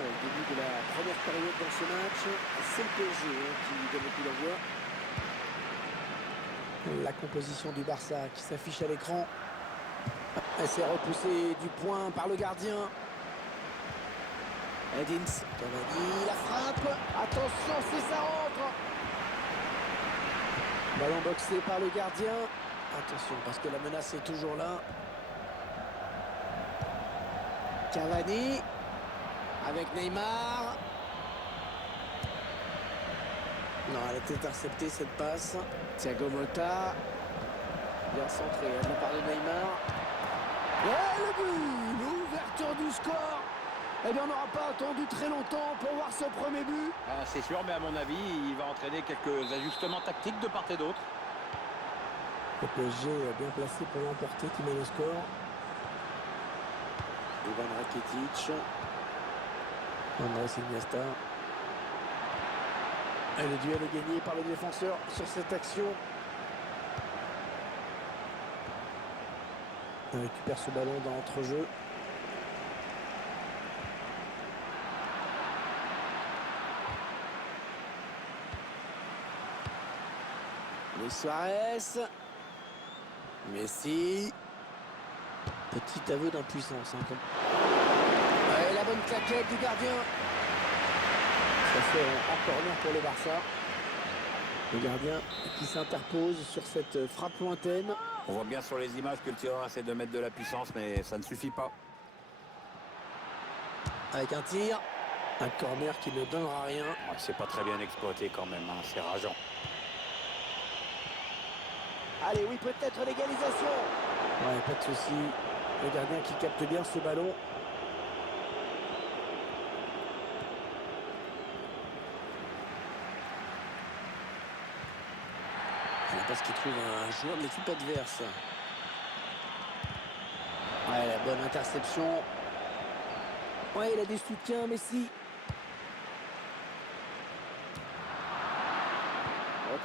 Le début de la première période dans ce match, c'est le PSG qui donne le coup d'envoi. La composition du Barça qui s'affiche à l'écran. Elle s'est repoussée du point par le gardien. Edins, Cavani, la frappe. Attention si ça rentre. Ballon boxé par le gardien. Attention parce que la menace est toujours là. Cavani avec Neymar. Non, elle était interceptée cette passe. Thiago Motta. Bien centré de la part de Neymar. Et le but! L'ouverture du score. Eh bien, on n'aura pas attendu très longtemps pour voir ce premier but. Ah, c'est sûr, mais à mon avis, il va entraîner quelques ajustements tactiques de part et d'autre. Le PSG est bien placé pour l'emporter, qui met le score. Ivan Rakitic. Andrés Iniesta. Et le duel est gagné par le défenseur sur cette action. On récupère ce ballon dans l'entrejeu. Luis Suarez. Messi. Petit aveu d'impuissance. Et la bonne claquette du gardien. Ça fait un corner pour le Barça. Le gardien qui s'interpose sur cette frappe lointaine. On voit bien sur les images que le tireur essaie de mettre de la puissance, mais ça ne suffit pas. Avec un tir. Un corner qui ne donnera rien. Ouais, c'est pas très bien exploité quand même, hein. C'est rageant. Allez, oui, peut-être l'égalisation. Ouais, pas de souci. Le gardien qui capte bien ce ballon. Parce qu'il trouve un joueur de l'équipe adverse. Ouais, la bonne interception. Ouais, il a des soutiens, Messi. Ouais,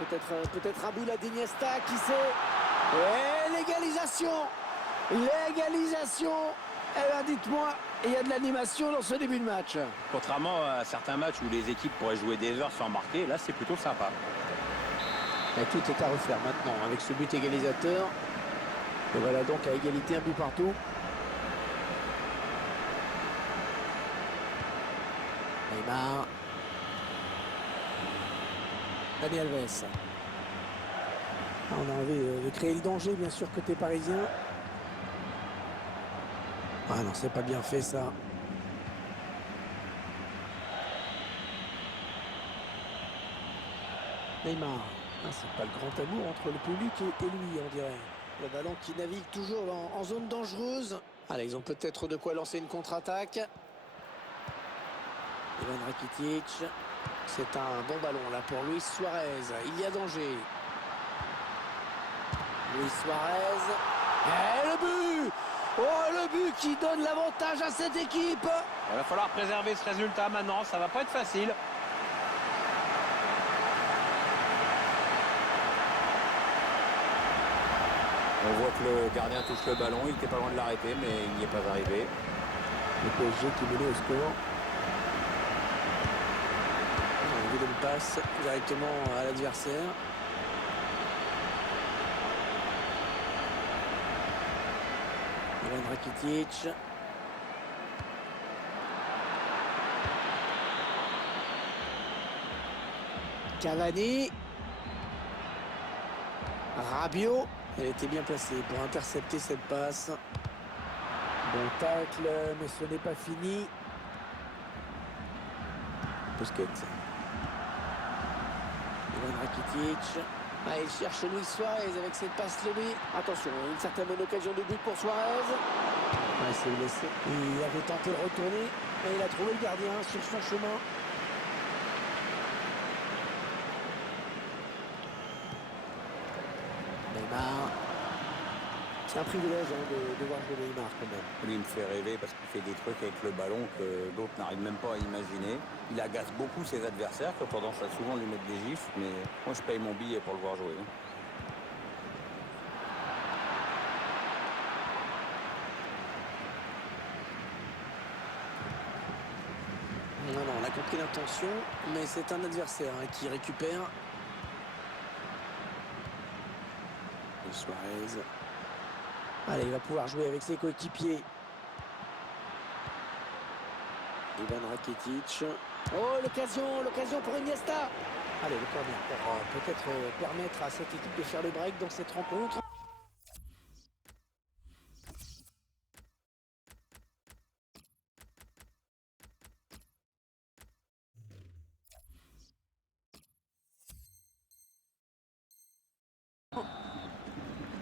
peut-être un bout là d'Iniesta, qui sait. Et l'égalisation. L'égalisation. Eh bien, dites-moi, il y a de l'animation dans ce début de match. Contrairement à certains matchs où les équipes pourraient jouer des heures sans marquer, là c'est plutôt sympa. Et tout est à refaire maintenant avec ce but égalisateur. Et voilà donc à égalité, un but partout. Neymar. Dani Alves. On a envie de créer le danger, bien sûr, côté parisien. Ah non, c'est pas bien fait ça. Neymar. Ah, c'est pas le grand amour entre le public et lui, on dirait. Le ballon qui navigue toujours en zone dangereuse. Allez, ils ont peut-être de quoi lancer une contre-attaque. Ivan Rakitic. C'est un bon ballon là pour Luis Suarez. Il y a danger. Luis Suarez. Et le but! Oh, le but qui donne l'avantage à cette équipe! Il va falloir préserver ce résultat maintenant, ça va pas être facile. On voit que le gardien touche le ballon, il était pas loin de l'arrêter, mais il n'y est pas arrivé. Le PSG qui menait au score. Il donne une passe directement à l'adversaire. Ivan Rakitic. Cavani. Rabiot. Elle était bien placée pour intercepter cette passe. Bon tacle, mais ce n'est pas fini. Busquets. Ivan Rakitic. Ah, il cherche Luis Suarez avec cette passe lobée. Attention, une certaine occasion de but pour Suarez. Ah, il s'est blessé. Il avait tenté de retourner, mais il a trouvé le gardien sur son chemin. Neymar. C'est un privilège de voir jouer Neymar quand même. Lui, il me fait rêver parce qu'il fait des trucs avec le ballon que d'autres n'arrivent même pas à imaginer. Il agace beaucoup ses adversaires qui ont tendance à souvent lui mettre des gifles, mais moi je paye mon billet pour le voir jouer. On a compris l'intention, mais c'est un adversaire qui récupère. Et Suarez. Allez, il va pouvoir jouer avec ses coéquipiers. Ivan Rakitic. Oh, l'occasion pour Iniesta. Allez, le corner pour peut-être permettre à cette équipe de faire le break dans cette rencontre.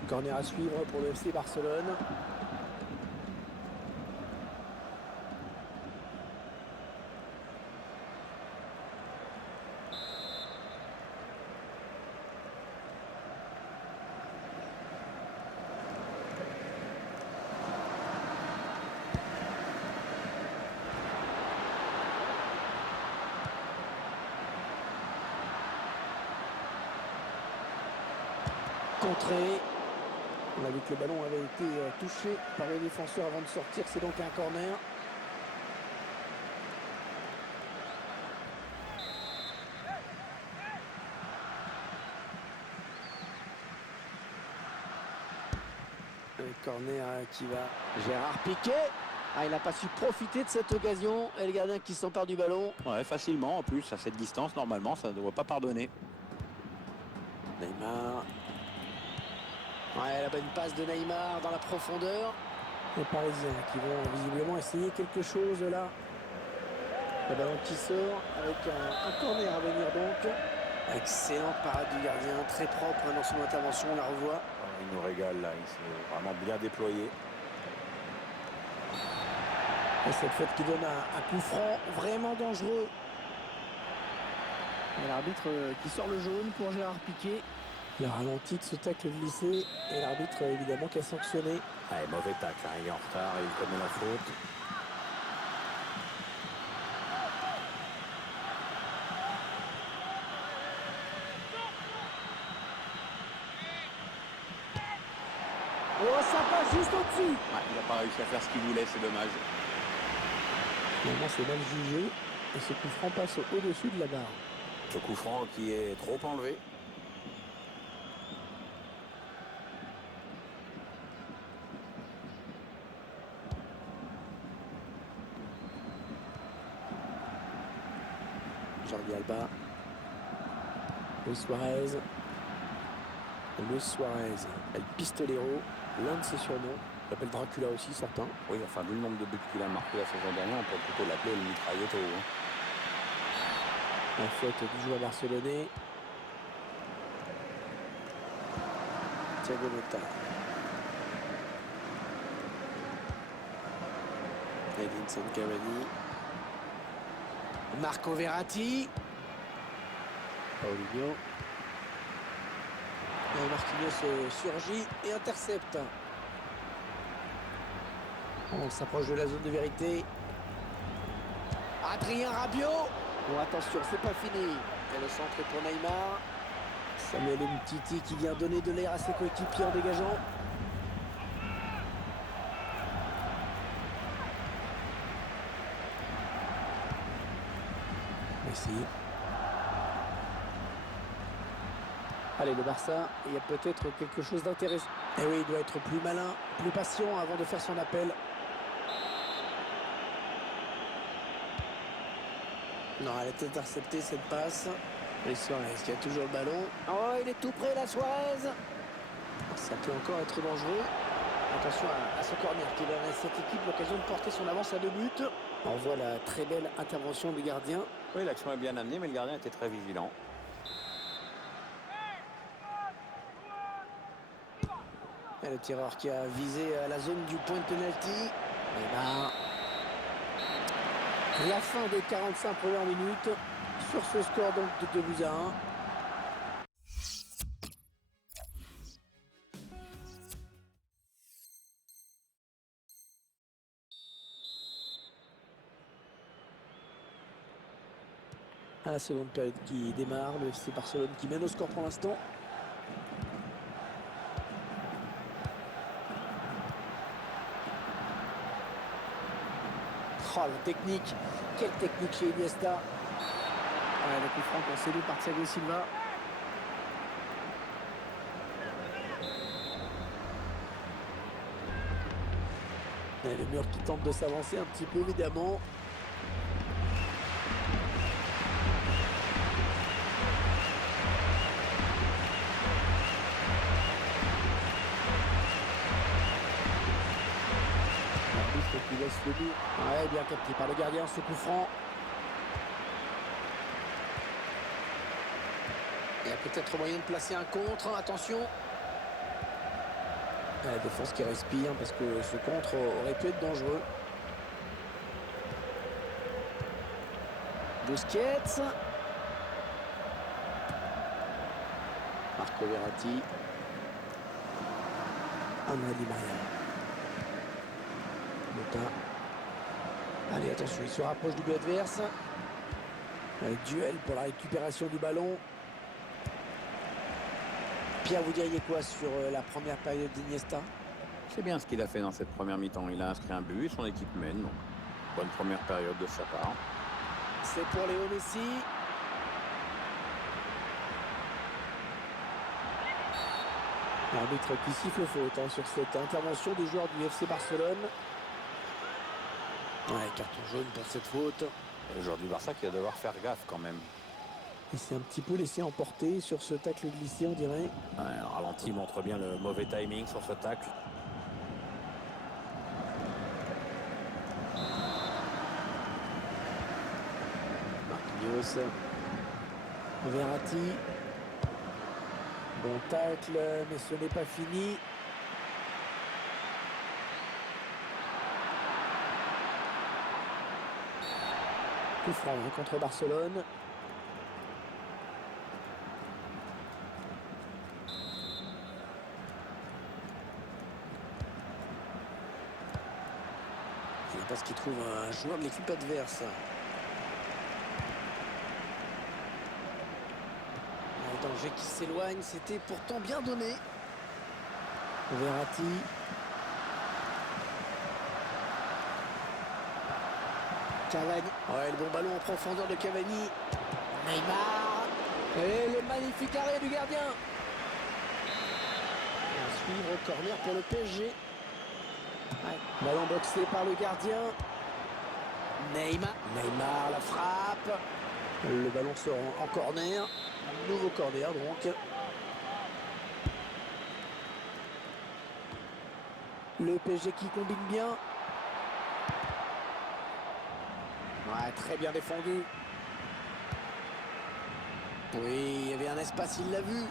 Corner à suivre pour le FC Barcelone. Contré. On a vu que le ballon avait été touché par le défenseur avant de sortir. C'est donc un corner. Le corner qui va. Gérard Piqué. Ah, il n'a pas su profiter de cette occasion. Et le gardien qui s'empare du ballon. Ouais, facilement en plus, à cette distance, normalement, ça ne doit pas pardonner. Neymar. Ouais, la bonne passe de Neymar dans la profondeur. Les Parisiens qui vont visiblement essayer quelque chose là. Le ballon qui sort avec un corner à venir donc. Excellente parade du gardien, très propre dans son intervention, on la revoit. Il nous régale là, il s'est vraiment bien déployé. Et cette faute qui donne un coup franc vraiment dangereux. Et l'arbitre qui sort le jaune pour Gérard Piqué. Le ralenti de ce tacle glissé et l'arbitre évidemment qui a sanctionné. Allez, mauvais tacle, hein, il est en retard, il commet la faute. Oh, ça passe juste au-dessus. Ouais, il n'a pas réussi à faire ce qu'il voulait, c'est dommage. Finalement c'est mal jugé et ce coup franc passe au-dessus de la barre. Ce coup franc qui est trop enlevé. Jordi Alba. Luis Suarez. Luis Suarez. El Pistolero. L'un de ses surnoms. Il s'appelle Dracula aussi, certains. Oui, enfin, vu le nombre de buts qu'il a marqué la saison dernière, on peut plutôt l'appeler le mitrailleto. Hein. La faute du joueur barcelonais. Thiago Motta. Edinson Cavani. Marco Verratti. Paulinho. Et Marquinhos surgit et intercepte. On s'approche de la zone de vérité. Adrien Rabiot. Bon, attention, c'est pas fini. Et le centre est pour Neymar. Samuel Umtiti qui vient donner de l'air à ses coéquipiers en dégageant. Messi. Allez, le Barça, il y a peut-être quelque chose d'intéressant. Et oui, il doit être plus malin, plus patient avant de faire son appel. Non, elle est interceptée cette passe. Et Suarez qui a toujours le ballon. Oh, il est tout près là, Suarez. Ça peut encore être dangereux. Attention à ce corner qui donne à cette équipe l'occasion de porter son avance à 2 buts. On voit la très belle intervention du gardien. Oui, l'action est bien amenée, mais le gardien était très vigilant. Et le tireur qui a visé la zone du point de pénalty. Et ben, la fin des 45 premières minutes sur ce score donc de 2-1. À la seconde période qui démarre, le FC Barcelone qui mène au score pour l'instant. Oh, la technique. Quelle technique chez Iniesta. Ouais, le coup franc concédé par Thiago Silva. Et le mur qui tente de s'avancer un petit peu, évidemment. L'arbitre qui laisse le but. Ouais, bien capté par le gardien, ce coup franc. Il y a peut-être moyen de placer un contre, attention. La défense qui respire parce que ce contre aurait pu être dangereux. Busquets. Marco Verratti. André Di Maria. Mota. Allez, attention, il se rapproche du but adverse. Un duel pour la récupération du ballon. Pierre, vous diriez quoi sur la première période d'Iniesta? C'est bien ce qu'il a fait dans cette première mi-temps. Il a inscrit un but, son équipe mène. Donc, bonne première période de sa part. C'est pour Léo Messi. L'arbitre qui siffle faute sur cette intervention des joueurs du FC Barcelone. Ouais, carton jaune pour cette faute. Le joueur du Barça qui va devoir faire gaffe quand même. Il s'est un petit peu laissé emporter sur ce tacle glissé, on dirait. Ouais, le ralenti montre bien le mauvais timing sur ce tacle. Marquinhos. Verratti. Bon tacle, mais ce n'est pas fini. Coup franc contre Barcelone. Parce qu'il trouve un joueur de l'équipe adverse. Un danger qui s'éloigne, c'était pourtant bien donné. Verratti. Cavani. Ouais, le bon ballon en profondeur de Cavani. Neymar. Et le magnifique arrêt du gardien. À suivre au corner pour le PSG. Ouais. Ballon boxé par le gardien. Neymar. Neymar, la frappe. Le ballon se rend en corner. Nouveau corner donc. Le PSG qui combine bien. Ouais, très bien défendu. Oui, il y avait un espace, il l'a vu.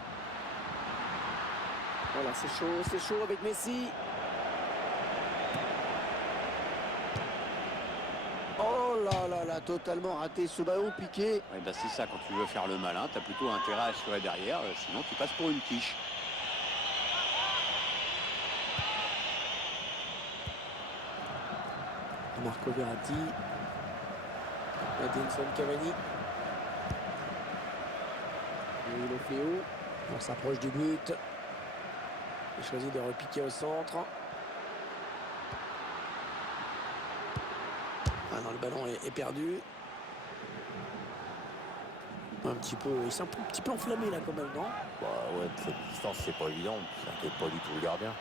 Voilà, c'est chaud avec Messi. Oh là là là, totalement raté ce ballon piqué. Ouais, bah c'est ça, quand tu veux faire le malin, tu as plutôt intérêt à assurer derrière, sinon tu passes pour une quiche. Marco Verratti. Edinson Cavani. Et il le fait haut. On s'approche du but. Il choisit de repiquer au centre. Ah non, le ballon est perdu. Un petit peu, il s'est un petit peu enflammé là quand même, non? Bah ouais, de cette distance, c'est pas évident, ça inquiète pas du tout le gardien.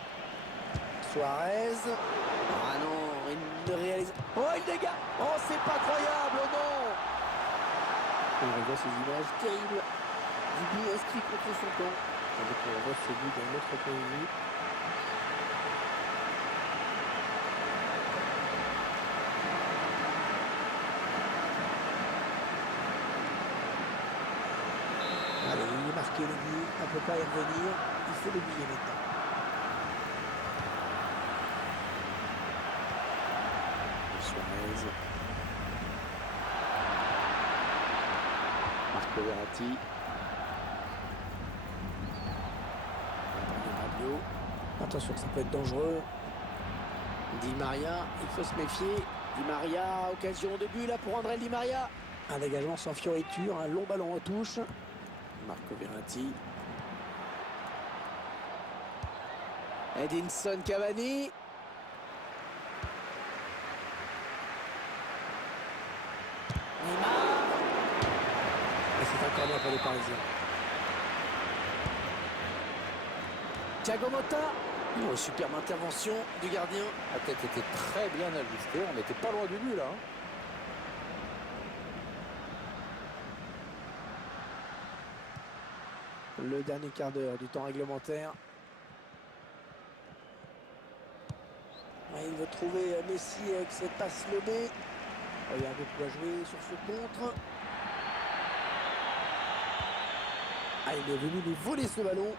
Suarez. Ah non, il ne réalise... Oh, il dégage. Oh, c'est pas croyable, oh non. On revoit ces images terribles du but inscrit contre son camp. On revoit ce but d'un autre point de vue. Allez, il est marqué le but, on ne peut pas y revenir, il faut l'oublier maintenant. Suarez. Marco Verratti. Rabiot. Attention, ça peut être dangereux. Di Maria, il faut se méfier. Di Maria, occasion de but là pour André Di Maria. Un dégagement sans fioriture, un long ballon en touche. Marco Verratti. Edinson Cavani. corner pour les Parisiens. Thiago Motta. Oh, superbe intervention du gardien. La tête était très bien ajustée. On n'était pas loin du but là. Le dernier quart d'heure du temps réglementaire. Il veut trouver Messi avec cette passe lobée. Il y a un peu quoi jouer sur ce contre. Il est venu lui voler ce ballon.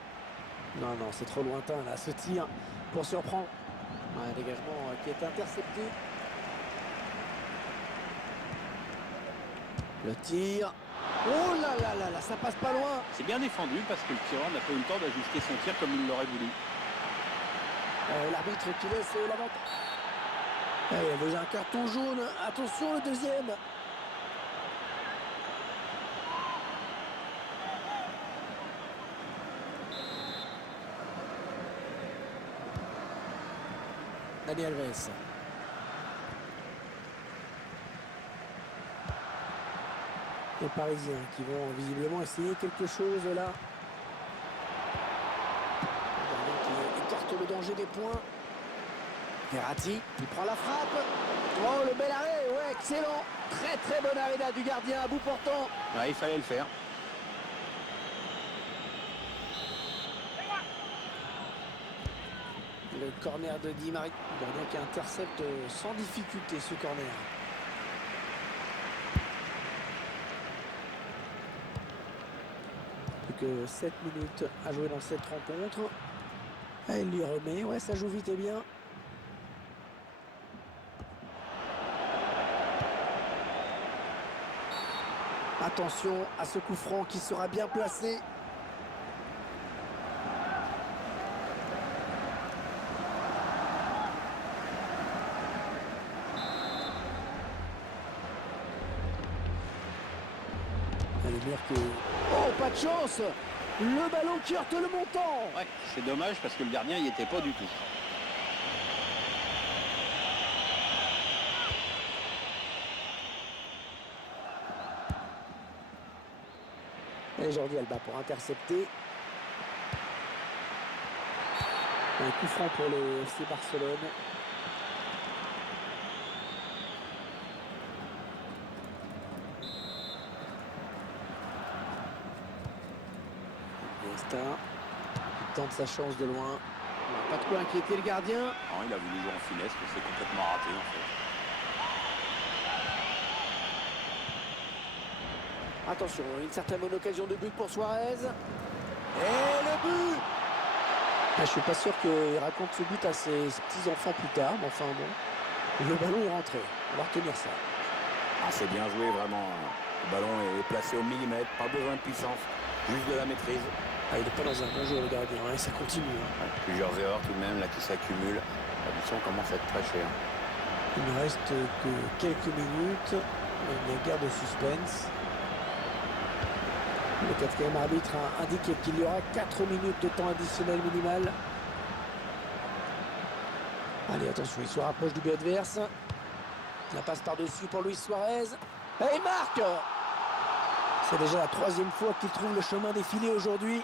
Non, c'est trop lointain là, ce tir pour surprendre. Un dégagement qui est intercepté. Le tir. Oh là là là là, ça passe pas loin. C'est bien défendu parce que le tireur n'a pas eu le temps d'ajuster son tir comme il l'aurait voulu. L'arbitre qui laisse l'avantage. Il y a déjà un carton jaune. Attention, le deuxième. Dani Alves. Les Parisiens qui vont visiblement essayer quelque chose là. Qui écarte le danger des points. Verratti, il prend la frappe. Oh, le bel arrêt, ouais, excellent. Très bon arrêt là du gardien à bout portant. Ouais, il fallait le faire. Le corner de Di Maria. Le gardien qui intercepte sans difficulté ce corner. Plus que 7 minutes à jouer dans cette rencontre. Il lui remet, ouais, ça joue vite et bien. Attention à ce coup franc qui sera bien placé. Oh, pas de chance. Le ballon qui heurte le montant. Ouais, c'est dommage parce que le gardien n'y était pas du tout. Et Jordi Alba pour intercepter. Un coup franc pour le FC Barcelone. Il tente sa chance de loin. Pas de quoi inquiéter le gardien. Non, il a voulu jouer en finesse, mais c'est complètement raté en fait. Attention, une certaine bonne occasion de but pour Suarez. Et le but. Je suis pas sûr qu'il raconte ce but à ses petits-enfants plus tard, mais enfin bon. Le ballon est rentré. On va retenir ça. C'est bien joué vraiment. Le ballon est placé au millimètre, pas besoin de puissance, juste de la maîtrise. Il n'est pas dans un bon jeu le gardien, ça continue. Ouais, plusieurs erreurs tout de même là qui s'accumulent. La mission commence à être très chère. Il ne reste que quelques minutes. Il y a guerre de suspense. Le quatrième arbitre a indiqué qu'il y aura 4 minutes de temps additionnel minimal. Allez, attention, il se rapproche du but adverse. La passe par-dessus pour Luis Suarez. Et il marque. C'est déjà la 3e fois qu'il trouve le chemin des filets aujourd'hui.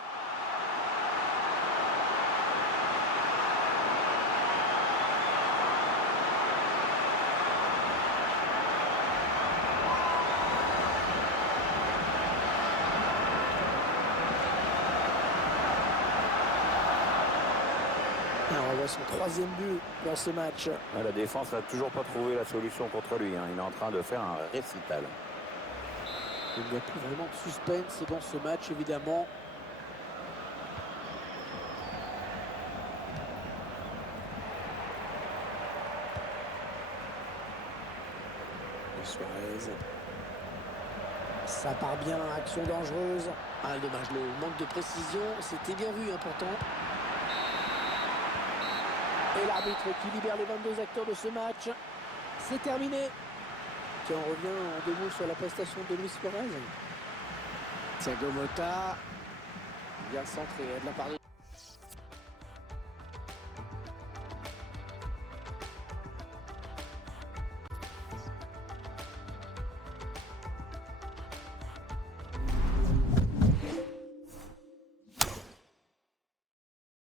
On voit son 3e but dans ce match. La défense n'a toujours pas trouvé la solution contre lui. Il est en train de faire un récital. Il n'y a plus vraiment de suspense dans ce match, évidemment. Suarez. Ça part bien, action dangereuse. Dommage, le manque de précision. C'était bien vu, pourtant. Et l'arbitre qui libère les 22 acteurs de ce match. C'est terminé. Tiens, on revient en 2 mots sur la prestation de Luis Suarez. Thiago Motta. Bien centré de la part de...